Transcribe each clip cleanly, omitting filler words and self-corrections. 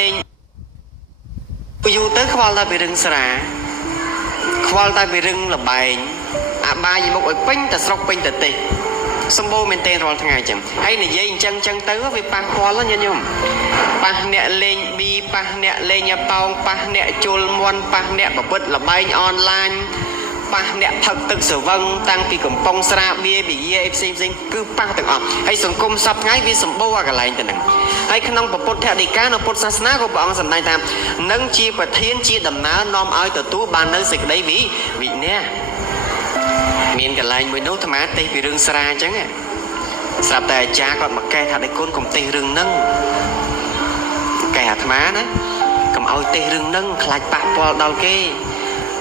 លេងយូរទៅខ្វល់តែពីរឿងស្រាខ្វល់តែពីរឿងលបែងអាបាយមុខឲ្យពេញតែស្រុកពេញតែទេសសម្បូរមែនទែនរាល់ថ្ងៃអញ្ចឹងហើយនិយាយអញ្ចឹងទៅវាប៉ះពាល់ញាតិញោមប៉ះអ្នកលេងប៊ីប៉ះអ្នកលេងអាប៉ោងប៉ះអ្នកជុលមន់ប៉ះអ្នកប្រព្រឹត្តលបែងអនឡាញប៉ះអ្នកផឹកទឹកស្រវឹងតាំងពីកំប៉ុងស្រាបៀប៊ីយាអីផ្សេងគឺប៉ះទាំងអស់ហើយសង្គមសពថ្ងៃវាសម្បូរអាកន្លែងទៅហ្នឹងហើយក្នុងពុទ្ធដីកានៅពុទ្ធសាសនាក៏ព្រះអង្គសម្ដែងថានឹងជាប្រធានជាដំណើរនាំឲ្យទទួលបាននៅសេចក្តីវិន័យមានកន្លែងមួយនោះអាត្មាទេសពីរឿងស្រាអញ្ចឹងស្រាប់តែអាចារ្យគាត់មកកែថាដៃគុណកុំទេសរឿងហ្នឹងកែអាត្មាណាកុំឲ្យទេសរឿងហ្នឹងខ្លាចប៉ះពាល់ដល់គេ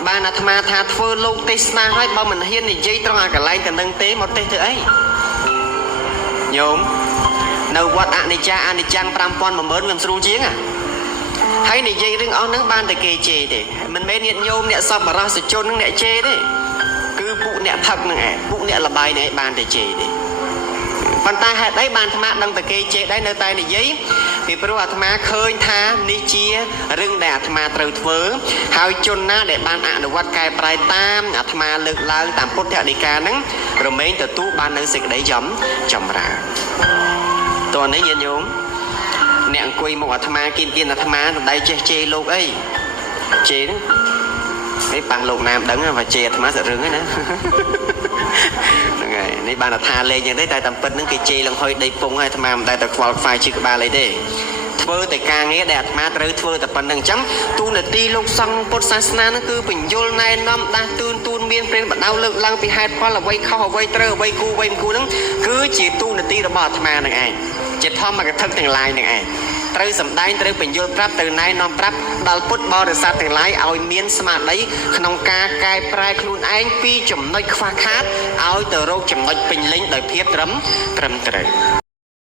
បានអាត្មាថាធ្វើលោកទេសនាឲ្យបើមិនហ៊ាននិយាយត្រង់អាកន្លែងទៅនឹងទេមកទេសធ្វើអីញោមនៅវត្តអនិច្ចាអនិច្ចំ5000 10000វាមិនស្រួលជាងហើយនិយាយរឿងអស់ហ្នឹងបានតែគេជេរទេមិនមែនញាតិញោមអ្នកសប្បុរសជនហ្នឹងអ្នកជេរទេគឺពួកអ្នកផឹកហ្នឹងឯងពួកអ្នកលបាយហ្នឹងឯងបានតែជេរទេប៉ុន្តែហេតុអីបានអាត្មាដឹងតែគេជេរដែរនៅតែនិយាយពីព្រោះអាត្មាឃើញថានេះជារឿងដែលអាត្មាត្រូវធ្វើហើយជនណាដែលបានអនុវត្តកែប្រែតាមអាត្មាលើកឡើងតាមពុទ្ធដីកាហ្នឹងរមែងទទួលបាននៅសេចក្តីចម្រើនតើនេះញាតិញោមអ្នកអង្គុយមកអាត្មាគៀនអាត្មាដដែលចេះជេរលោកអីជេរហ្នឹងនេះប៉ះលោកណាមដឹងថាជេរអាត្មាសរឿងហ្នឹងណាហ្នឹងហើយនេះបានថាលេងយ៉ាងទេតែតាមពិតហ្នឹងគេជេរលង្ហុយដីពងហើយអាត្មាមិនដែលតែខ្វល់ខ្វាយជិះក្បាលអីទេធ្វើតែការងារដែលអាត្មាត្រូវធ្វើតែប៉ុណ្្នឹងអញ្ចឹងទូនាទីលោកសង្ឃពុទ្ធសាសនាហ្នឹងគឺបញ្យលណែនាំដាស់ទូនមានព្រានបដៅលើកឡើងពីហេតុផលអ្វីខុសអ្វីត្រូវអ្វីគូអ្វីមិនគូហ្នឹងគឺជាទូនាទីរបស់អាត្មាហ្នឹងឯងជាធម្មកថាទាំងឡាយហ្នឹងឯងត្រូវសម្ដែងត្រូវបញ្យលប្រាប់ទៅណែនាំប្រាប់ដល់ពុទ្ធបរិស័ទទាំងឡាយឲ្យមានស្មារតីក្នុងការកែប្រែខ្លួនឯងពីចំណុចខ្វះខាតឲ្យទៅរកចំណុចពេញលេញដោយភាពត្រឹមត្រូវ